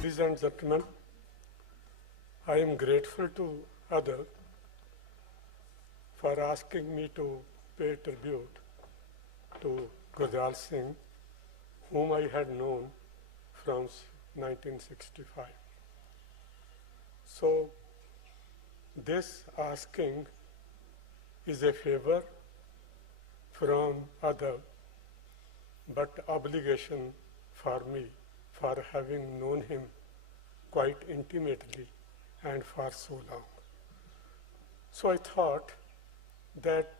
Ladies and gentlemen, I am grateful to Adil for asking me to pay tribute to Gurdial Singh, whom I had known from 1965. So this asking is a favor from Adil, but obligation for me for having known him quite intimately and for so long. So I thought that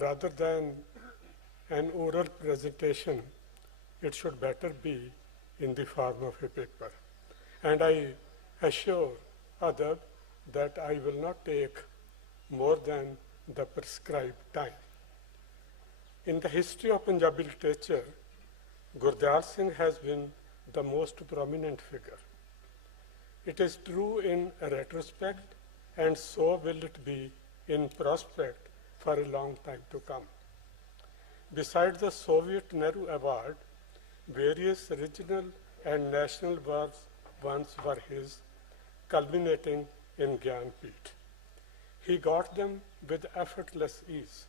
rather than an oral presentation, it should better be in the form of a paper. And I assure Adab that I will not take more than the prescribed time. In the history of Punjabi literature, Gurdial Singh has been the most prominent figure. It is true in retrospect, and so will it be in prospect for a long time to come. Besides the Soviet Nehru Award, various regional and national ones were his, culminating in Gyanpith. He got them with effortless ease.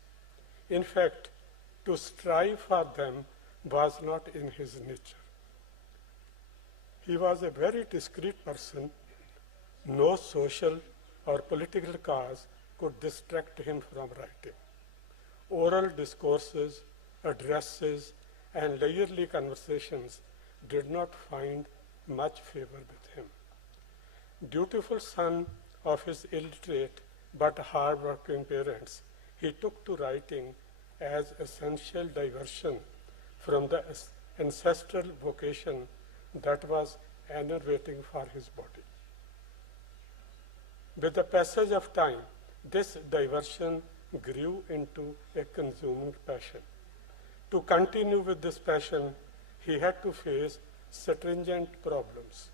In fact, to strive for them was not in his nature. He was a very discreet person. No social or political cause could distract him from writing. Oral discourses, addresses, and leisurely conversations did not find much favor with him. Dutiful son of his illiterate but hard-working parents, he took to writing as essential diversion from the ancestral vocation that was enervating for his body. With the passage of time, this diversion grew into a consuming passion. To continue with this passion, he had to face stringent problems.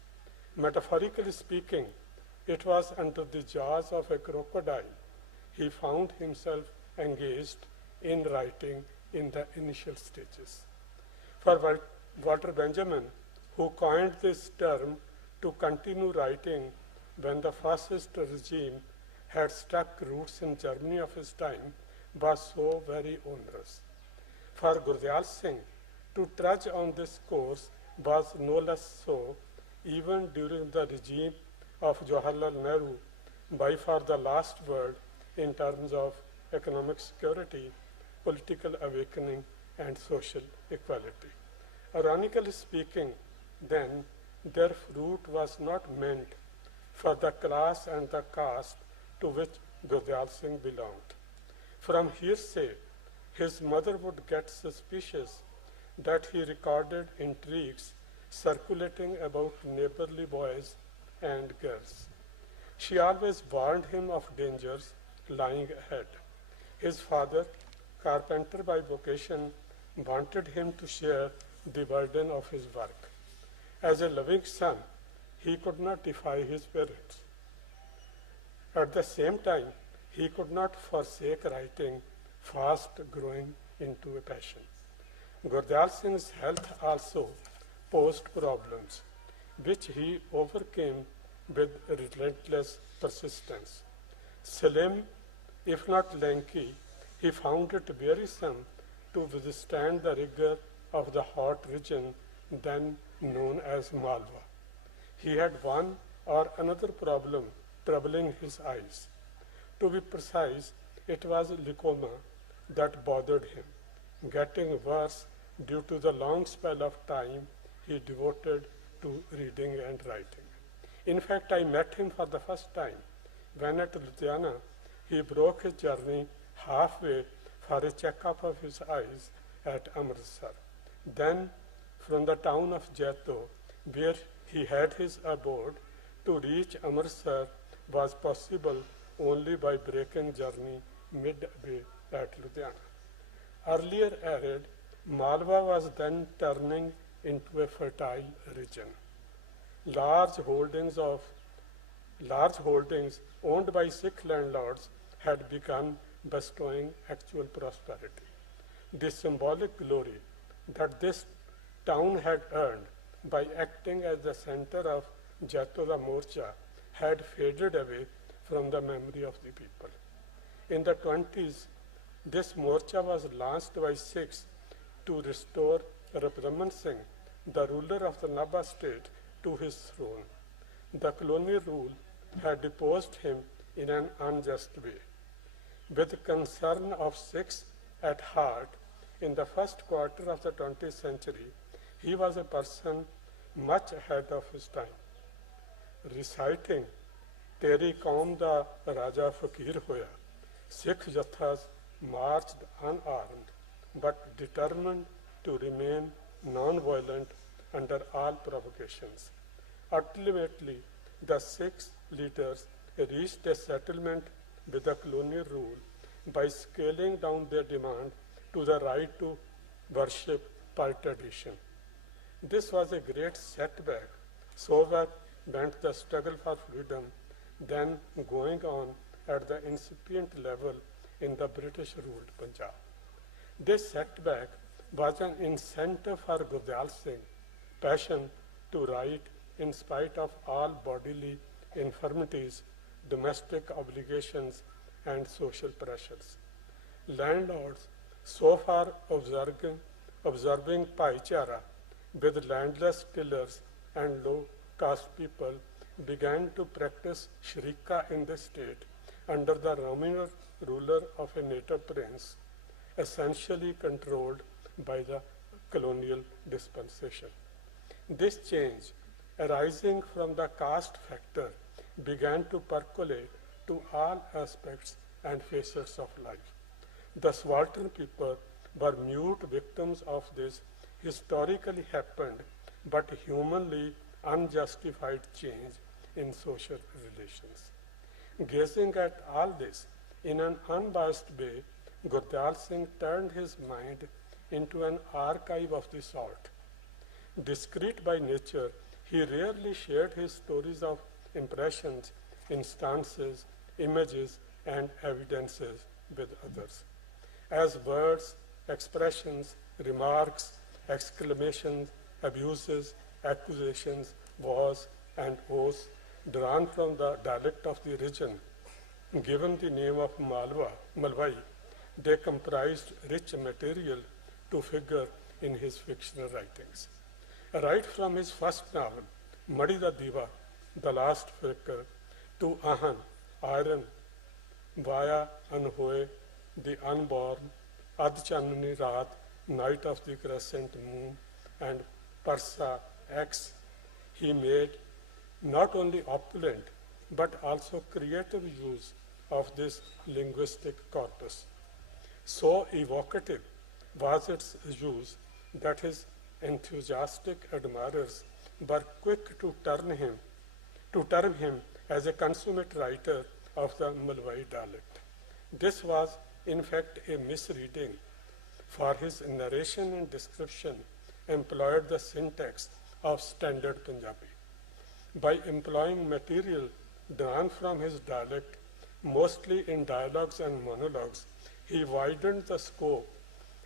Metaphorically speaking, it was under the jaws of a crocodile he found himself engaged in writing in the initial stages. For Walter Benjamin, who coined this term to continue writing when the fascist regime had struck roots in Germany of his time, was so very onerous. For Gurdial Singh, to trudge on this course was no less so even during the regime of Jawaharlal Nehru, by far the last word in terms of economic security, political awakening, and social equality. Ironically speaking, then, their fruit was not meant for the class and the caste to which Gurdial Singh belonged. From hearsay, his mother would get suspicious that he recorded intrigues circulating about neighborly boys and girls. She always warned him of dangers lying ahead. His father, carpenter by vocation, wanted him to share the burden of his work. As a loving son, he could not defy his parents. At the same time, he could not forsake writing, fast growing into a passion. Gurdial Singh's health also posed problems, which he overcame with relentless persistence. Slim, if not lanky, he found it wearisome to withstand the rigor of the hot region then known as Malwa. He had one or another problem troubling his eyes. To be precise, it was glaucoma that bothered him, getting worse due to the long spell of time he devoted to reading and writing. In fact, I met him for the first time when at Ludhiana he broke his journey halfway for a checkup of his eyes at Amritsar. Then, from the town of Jaito, where he had his abode, to reach Amritsar was possible only by breaking journey midway at Ludhiana. Earlier arid, Malwa was then turning into a fertile region. Large holdings owned by Sikh landlords had begun bestowing actual prosperity. The symbolic glory that this town had earned by acting as the center of Jato the Morcha had faded away from the memory of the people. In the 20s, this morcha was launched by Sikhs to restore Rabraman Singh, the ruler of the Nabha state, to his throne. The colonial rule had deposed him in an unjust way. With concern of Sikhs at heart, in the first quarter of the 20th century, he was a person much ahead of his time. Reciting, Teri Kaum da Raja Fakir Hoya, Sikh Jathas marched unarmed but determined to remain non-violent under all provocations. Ultimately, the Sikh leaders reached a settlement with the colonial rule by scaling down their demand to the right to worship per tradition. This was a great setback. So went the struggle for freedom, then going on at the incipient level in the British-ruled Punjab. This setback was an incentive for Gurdial Singh, passion to write in spite of all bodily infirmities, domestic obligations, and social pressures. Landlords, so far observing Paichara with landless tillers and low-caste people, began to practice Shrika in the state under the nominal ruler of a native prince, essentially controlled by the colonial dispensation. This change, arising from the caste factor, began to percolate to all aspects and facets of life. The subaltern people were mute victims of this historically happened but humanly unjustified change in social relations. Gazing at all this in an unbiased way, Gurdial Singh turned his mind into an archive of the sort. Discreet by nature, he rarely shared his stories of impressions, instances, images, and evidences with others. As words, expressions, remarks, exclamations, abuses, accusations, was, and oaths drawn from the dialect of the region, given the name of Malwai, they comprised rich material to figure in his fictional writings. Right from his first novel, Madi da Diva, The Last Flicker, to Ahan, Iron, Vaya Anhoe, The Unborn, Ad Channi Raat, Night of the Crescent Moon, and Parsa X, he made not only opulent but also creative use of this linguistic corpus. So evocative was its use that his enthusiastic admirers were quick to term him as a consummate writer of the Malwai dialect. This was, in fact, a misreading, for his narration and description employed the syntax of standard Punjabi. By employing material drawn from his dialect, mostly in dialogues and monologues, he widened the scope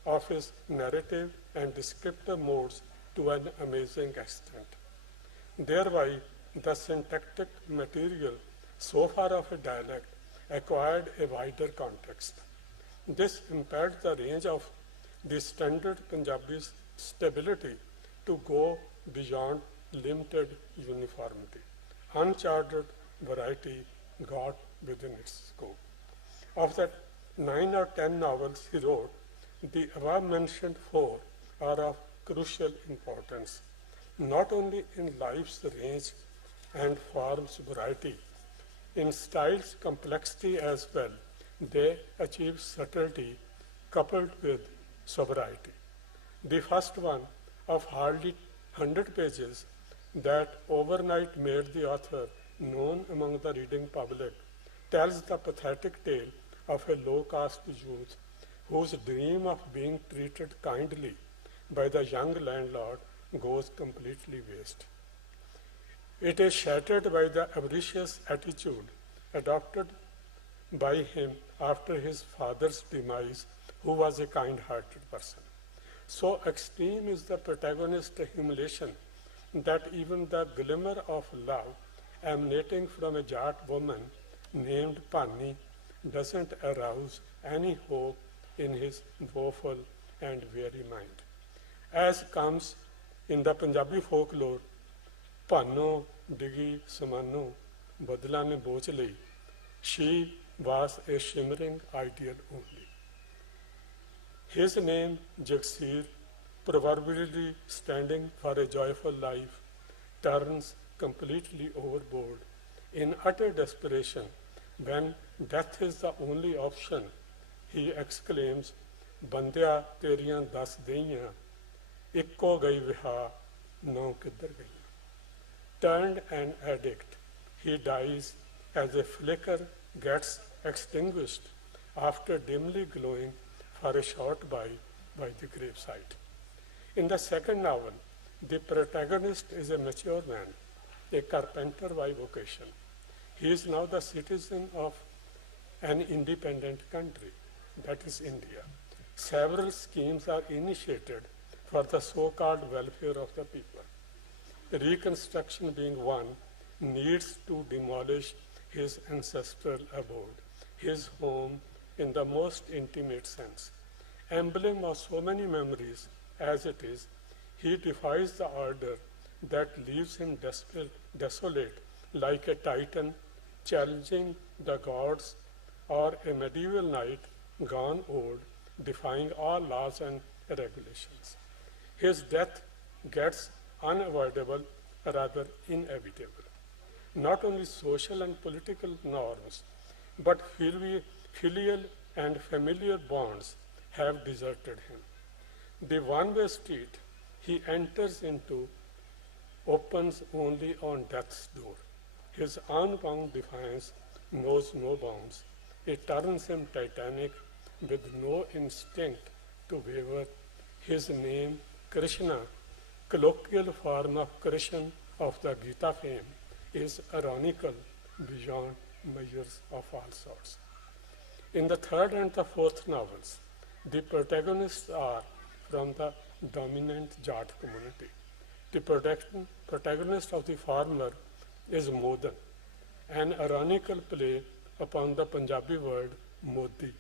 of his narrative and descriptive modes to an amazing extent. Thereby, the syntactic material, so far of a dialect, acquired a wider context. This impaired the range of the standard Punjabi's stability to go beyond limited uniformity. Uncharted variety got within its scope. Of the 9 or 10 novels he wrote, the above-mentioned 4 are of crucial importance, not only in life's range and form's variety, in style's complexity as well. They achieve subtlety coupled with sobriety. The first one, of hardly 100 pages, that overnight made the author known among the reading public, tells the pathetic tale of a low-caste youth whose dream of being treated kindly by the young landlord goes completely waste. It is shattered by the avaricious attitude adopted by him after his father's demise, who was a kind-hearted person. So extreme is the protagonist's humiliation that even the glimmer of love emanating from a Jat woman named Pani doesn't arouse any hope in his woeful and weary mind. As comes in the Punjabi folklore, Panno digi samano badla ne boch lai. She was a shimmering ideal only. His name, Jagsir, proverbially standing for a joyful life, turns completely overboard in utter desperation when death is the only option. He exclaims, Bandya teriyan das deiyan, ikko gai viha, no kiddar gai. Turned an addict, he dies as a flicker gets extinguished after dimly glowing for a short while by the graveside. In the second novel, the protagonist is a mature man, a carpenter by vocation. He is now the citizen of an independent country, that is India. Several schemes are initiated for the so-called welfare of the people. Reconstruction being one, needs to demolish his ancestral abode, his home in the most intimate sense. Emblem of so many memories as it is, he defies the order that leaves him desolate like a titan challenging the gods or a medieval knight gone old, defying all laws and regulations. His death gets unavoidable, rather inevitable. Not only social and political norms, but filial and familiar bonds have deserted him. The one-way street he enters into opens only on death's door. His unbound defiance knows no bounds. It turns him titanic with no instinct to waver. His name, Krishna, colloquial form of Krishan of the Gita fame, is ironical beyond measures of all sorts. In the third and the fourth novels, the protagonists are from the dominant Jat community. The protagonist of the former is Modan, an ironical play upon the Punjabi word Modi,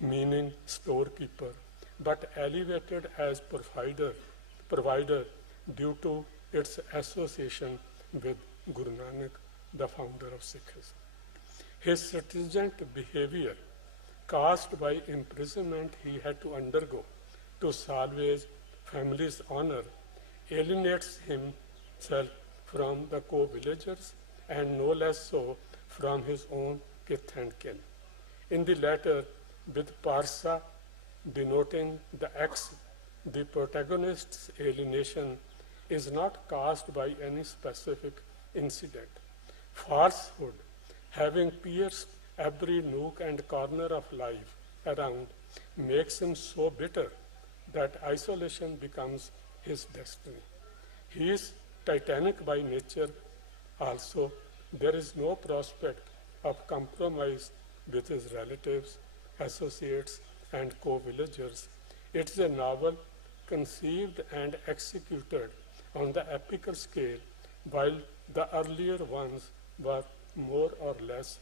meaning storekeeper, but elevated as provider due to its association with Guru Nanak, the founder of Sikhism. His stringent behavior, caused by imprisonment he had to undergo to salvage family's honor, alienates himself from the co-villagers and no less so from his own kith and kin. In the latter, with Parsa denoting the X, the protagonist's alienation is not caused by any specific incident. Falsehood, having pierced every nook and corner of life around, makes him so bitter that isolation becomes his destiny. He is titanic by nature also. There is no prospect of compromise with his relatives, associates, and co-villagers. It is a novel conceived and executed on the epical scale, while the earlier ones were more or less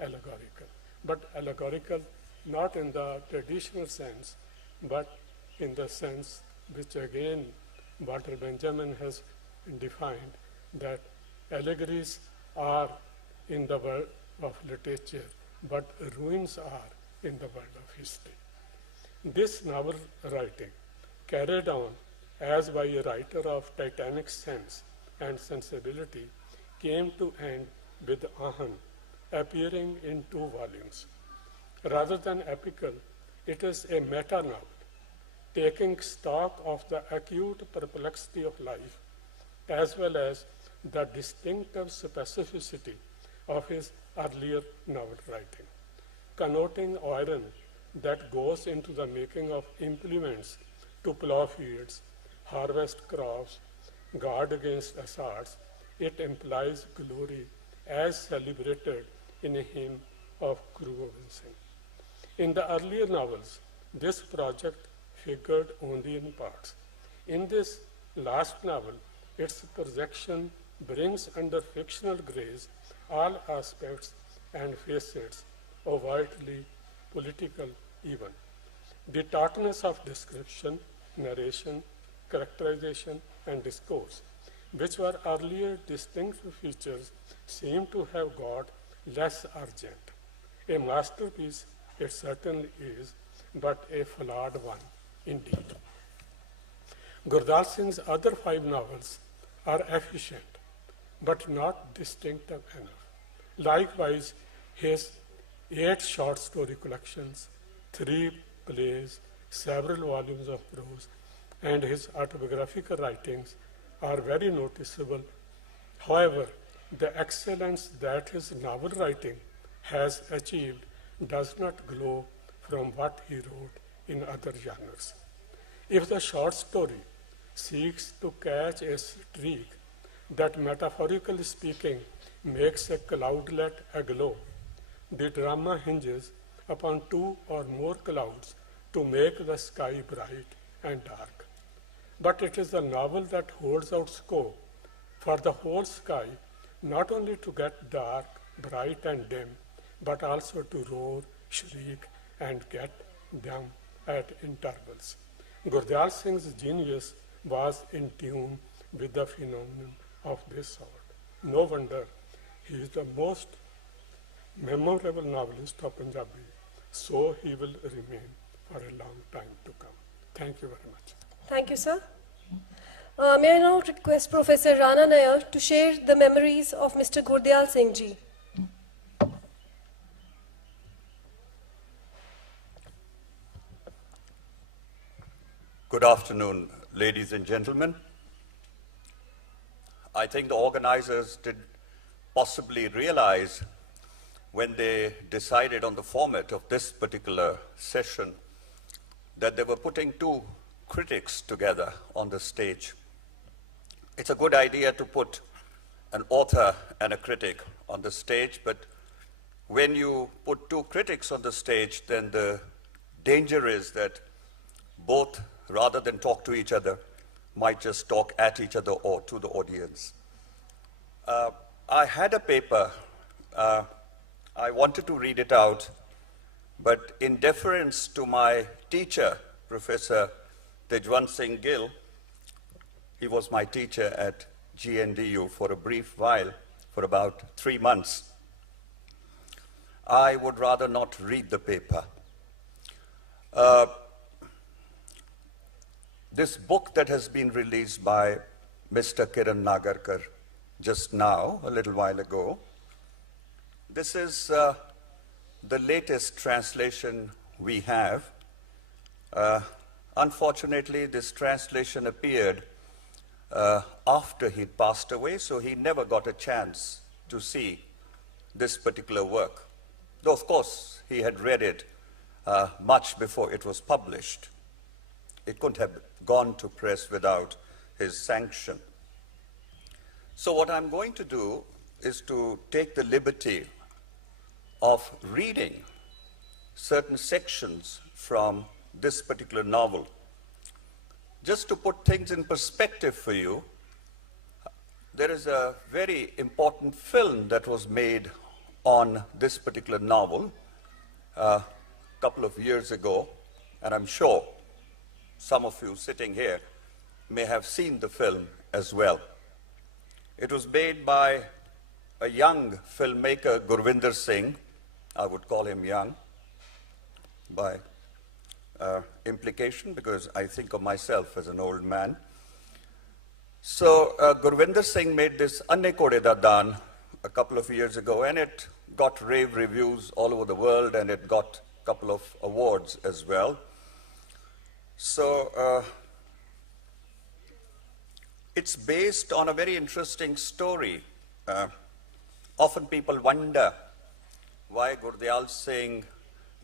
allegorical. But allegorical not in the traditional sense, but in the sense which again Walter Benjamin has defined, that allegories are in the world of literature, but ruins are in the world of history. This novel writing, carried on as by a writer of titanic sense and sensibility, came to end with Ahan, appearing in 2 volumes. Rather than epical, it is a meta-novel, taking stock of the acute perplexity of life, as well as the distinctive specificity of his earlier novel writing, connoting iron that goes into the making of implements to plow fields, harvest crops, guard against assaults. It implies glory as celebrated in a hymn of Guru Gobind Singh. In the earlier novels, this project figured only in parts. In this last novel, its projection brings under fictional grace all aspects and facets, overtly political even. The tautness of description, narration, characterization, and discourse, which were earlier distinct features, seem to have got less urgent. A masterpiece it certainly is, but a flawed one indeed. Gurdial Singh's other 5 novels are efficient, but not distinctive enough. Likewise, his 8 short story collections, 3 plays, several volumes of prose, and his autobiographical writings are very noticeable. However, the excellence that his novel writing has achieved does not glow from what he wrote in other genres. If the short story seeks to catch a streak that, metaphorically speaking, makes a cloudlet aglow, the drama hinges upon 2 or more clouds to make the sky bright and dark. But it is the novel that holds out scope for the whole sky not only to get dark, bright, and dim, but also to roar, shriek, and get dim at intervals. Gurdial Singh's genius was in tune with the phenomenon of this sort. No wonder he is the most memorable novelist of Punjabi, so he will remain for a long time to come. Thank you very much. Thank you, sir. May I now request Professor Rana Nair to share the memories of Mr. Gurdial Singh ji. Good afternoon, ladies and gentlemen. I think the organizers did possibly realize when they decided on the format of this particular session that they were putting 2 critics together on the stage. It's a good idea to put an author and a critic on the stage, but when you put 2 critics on the stage, then the danger is that both, rather than talk to each other, might just talk at each other or to the audience. I had a paper. I wanted to read it out, but in deference to my teacher, Professor Tejwant Singh Gill, he was my teacher at GNDU for a brief while, for about 3 months. I would rather not read the paper. This book that has been released by Mr. Kiran Nagarkar just now, a little while ago, this is the latest translation we have. Unfortunately, this translation appeared after he'd passed away, so he never got a chance to see this particular work. Though, of course, he had read it much before it was published. It couldn't have gone to press without his sanction. So what I'm going to do is to take the liberty of reading certain sections from this particular novel. Just to put things in perspective for you, there is a very important film that was made on this particular novel a couple of years ago, and I'm sure some of you sitting here may have seen the film as well. It was made by a young filmmaker, Gurvinder Singh. I would call him young by implication, because I think of myself as an old man. So Gurvinder Singh made this Anne Kode Da Daan a couple of years ago, and it got rave reviews all over the world, and it got a couple of awards as well. So it's based on a very interesting story. Often people wonder why Gurdial Singh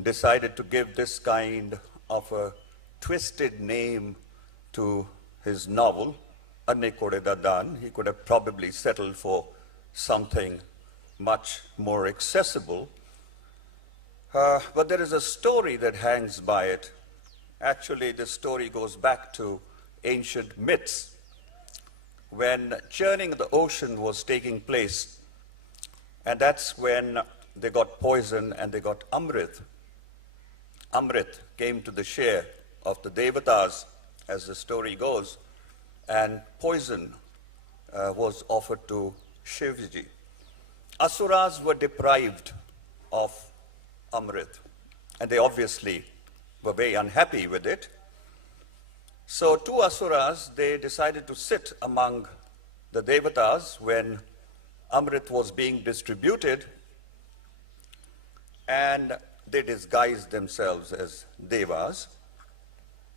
decided to give this kind of a twisted name to his novel, Anne Kode Da Daan. He could have probably settled for something much more accessible. But there is a story that hangs by it. Actually, this story goes back to ancient myths. when churning the ocean was taking place, and that's when they got poison and they got Amrit. Amrit came to the share of the Devatas, as the story goes, and poison was offered to Shivji. Asuras were deprived of Amrit, and they obviously were very unhappy with it. So two Asuras, they decided to sit among the Devatas when Amrit was being distributed, and they disguised themselves as Devas.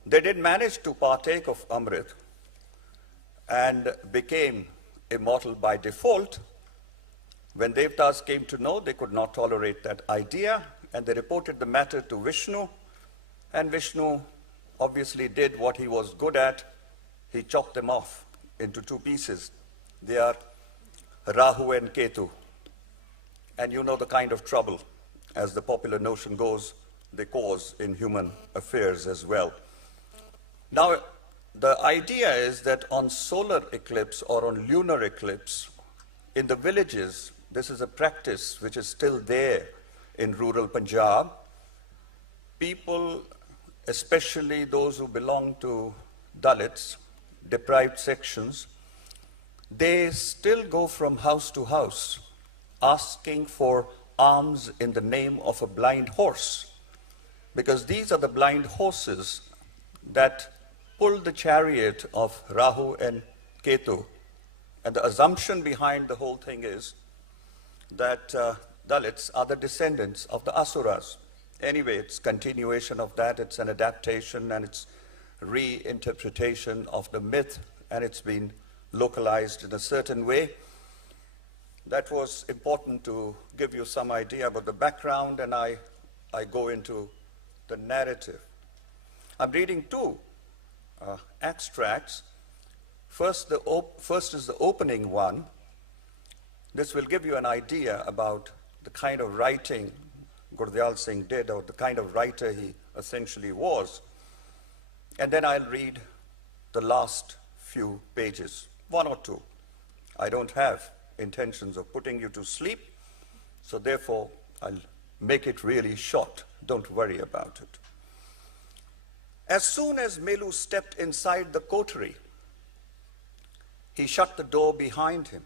They did manage to partake of Amrit and became immortal by default. When Devatas came to know, they could not tolerate that idea, and they reported the matter to Vishnu, and Vishnu obviously did what he was good at. He chopped them off into two pieces. They are Rahu and Ketu. And you know the kind of trouble, as the popular notion goes, they cause in human affairs as well. Now, the idea is that on solar eclipse or on lunar eclipse, in the villages, this is a practice which is still there in rural Punjab. People, especially those who belong to Dalits, deprived sections, they still go from house to house asking for alms in the name of a blind horse, because these are the blind horses that pull the chariot of Rahu and Ketu. And the assumption behind the whole thing is that Dalits are the descendants of the Asuras. Anyway, it's continuation of that, it's an adaptation and it's reinterpretation of the myth, and it's been localized in a certain way. That was important to give you some idea about the background, and I go into the narrative. I'm reading two extracts. First is the opening one. This will give you an idea about the kind of writing Gurdial Singh did, or the kind of writer he essentially was. And then I'll read the last few pages, one or two. I don't have intentions of putting you to sleep, so therefore I'll make it really short. Don't worry about it. As soon as Melu stepped inside the coterie, he shut the door behind him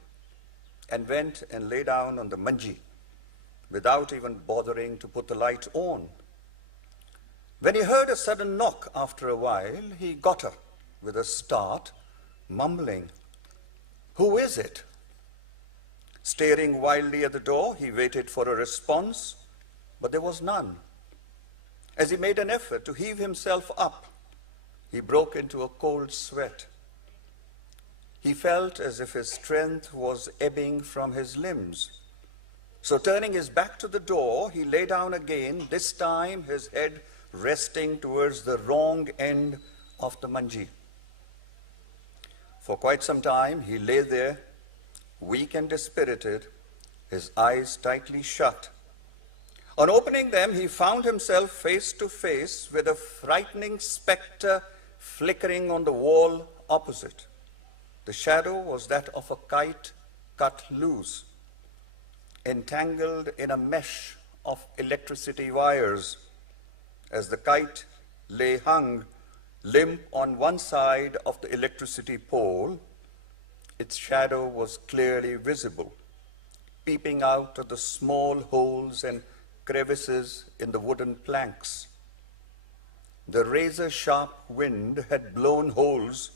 and went and lay down on the manji without even bothering to put the light on. When he heard a sudden knock after a while, he got up with a start, mumbling, "Who is it?" Staring wildly at the door, he waited for a response, but there was none. As he made an effort to heave himself up, he broke into a cold sweat. He felt as if his strength was ebbing from his limbs. So turning his back to the door, he lay down again, this time his head resting towards the wrong end of the manji. For quite some time, he lay there, weak and dispirited, his eyes tightly shut. On opening them, he found himself face to face with a frightening spectre flickering on the wall opposite. The shadow was that of a kite cut loose, entangled in a mesh of electricity wires. As the kite lay hung limp on one side of the electricity pole, its shadow was clearly visible, peeping out of the small holes and crevices in the wooden planks. The razor-sharp wind had blown holes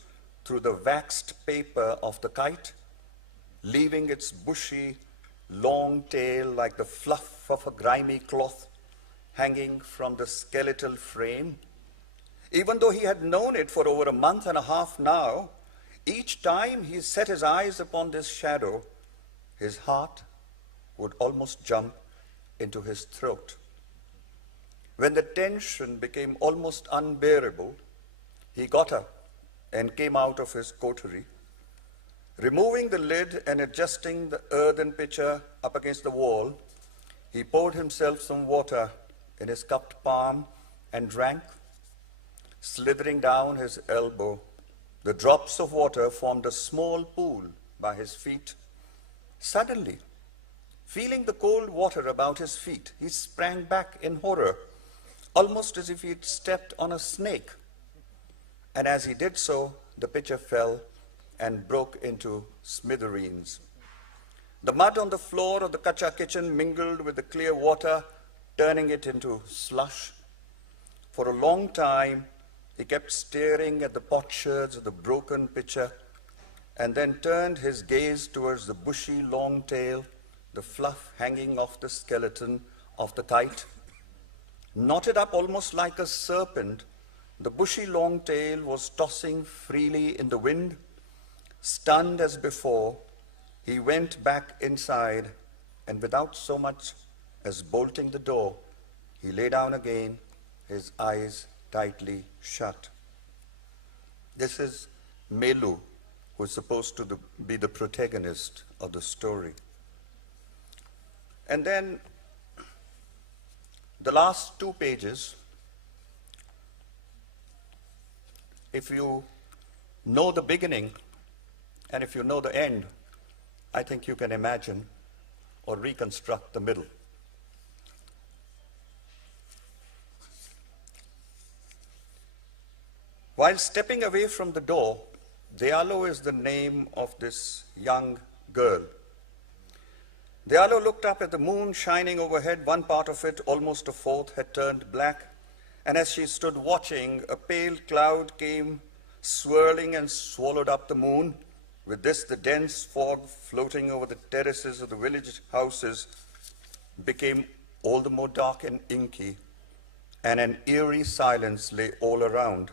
through the waxed paper of the kite, leaving its bushy, long tail like the fluff of a grimy cloth hanging from the skeletal frame. Even though he had known it for over a month and a half now, each time he set his eyes upon this shadow, his heart would almost jump into his throat. When the tension became almost unbearable, he got up and came out of his coterie. Removing the lid and adjusting the earthen pitcher up against the wall, he poured himself some water in his cupped palm and drank. Slithering down his elbow, The drops of water formed a small pool by his feet. Suddenly, feeling the cold water about his feet, he sprang back in horror, almost as if he had stepped on a snake. And as he did so, the pitcher fell and broke into smithereens. The mud on the floor of the kacha kitchen mingled with the clear water, turning it into slush. For a long time, he kept staring at the potsherds of the broken pitcher, and then turned his gaze towards the bushy long tail, the fluff hanging off the skeleton of the kite. Knotted up almost like a serpent, the bushy long tail was tossing freely in the wind. Stunned as before, he went back inside, and without so much as bolting the door, he lay down again, his eyes tightly shut. This is Melu, who is supposed to be the protagonist of the story. And then the last 2 pages, if you know the beginning and if you know the end, I think you can imagine or reconstruct the middle. While stepping away from the door, Dayalo is the name of this young girl. Dayalo looked up at the moon shining overhead. One part of it, almost a fourth, had turned black. And as she stood watching, a pale cloud came swirling and swallowed up the moon. With this, the dense fog floating over the terraces of the village houses became all the more dark and inky, and an eerie silence lay all around.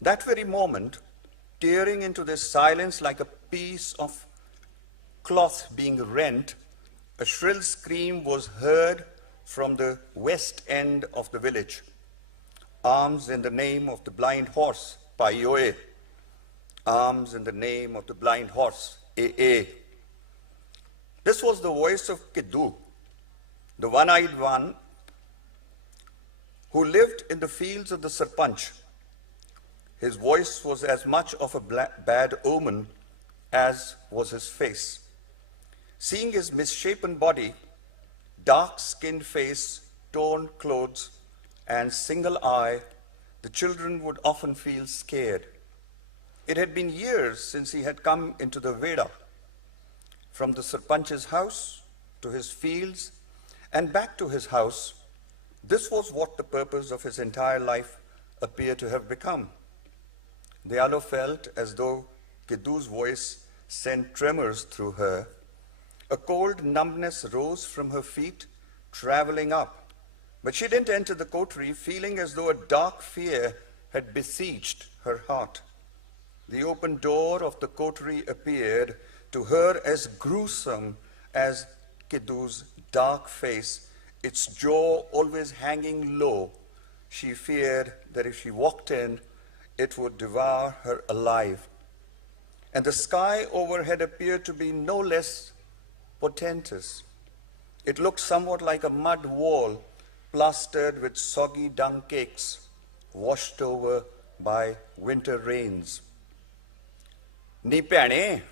That very moment, tearing into this silence like a piece of cloth being rent, a shrill scream was heard from the west end of the village. Arms in the name of the blind horse, Paioe. Arms in the name of the blind horse, Ee. This was the voice of Kidu, the one-eyed one who lived in the fields of the Sarpanch. His voice was as much of a bad omen as was his face. Seeing his misshapen body, dark-skinned face, torn clothes, and single eye, the children would often feel scared. It had been years since he had come into the Veda, from the Sarpanch's house to his fields and back to his house. This was what the purpose of his entire life appeared to have become. Dayalo felt as though Kidu's voice sent tremors through her. A cold numbness rose from her feet, traveling up. But she didn't enter the coterie feeling as though a dark fear had besieged her heart. The open door of the coterie appeared to her as gruesome as Kidu's dark face, its jaw always hanging low. She feared that if she walked in, it would devour her alive. And the sky overhead appeared to be no less portentous. It looked somewhat like a mud wall plastered with soggy dung cakes, washed over by winter rains. Ni pane,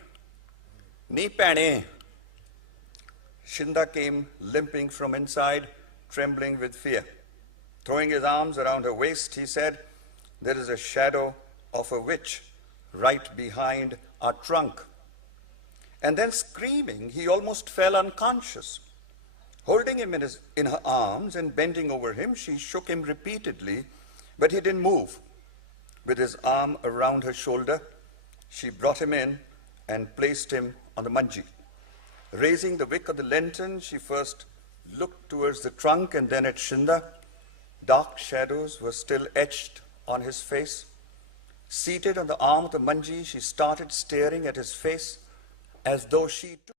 ni pane. Shinda came limping from inside, trembling with fear. Throwing his arms around her waist, he said, "There is a shadow of a witch right behind our trunk." And then screaming, he almost fell unconscious. Holding him in her arms and bending over him, she shook him repeatedly, but he didn't move. With his arm around her shoulder, she brought him in and placed him on the manji. Raising the wick of the lantern, she first looked towards the trunk and then at Shinda. Dark shadows were still etched on his face. Seated on the arm of the manji, she started staring at his face as though she too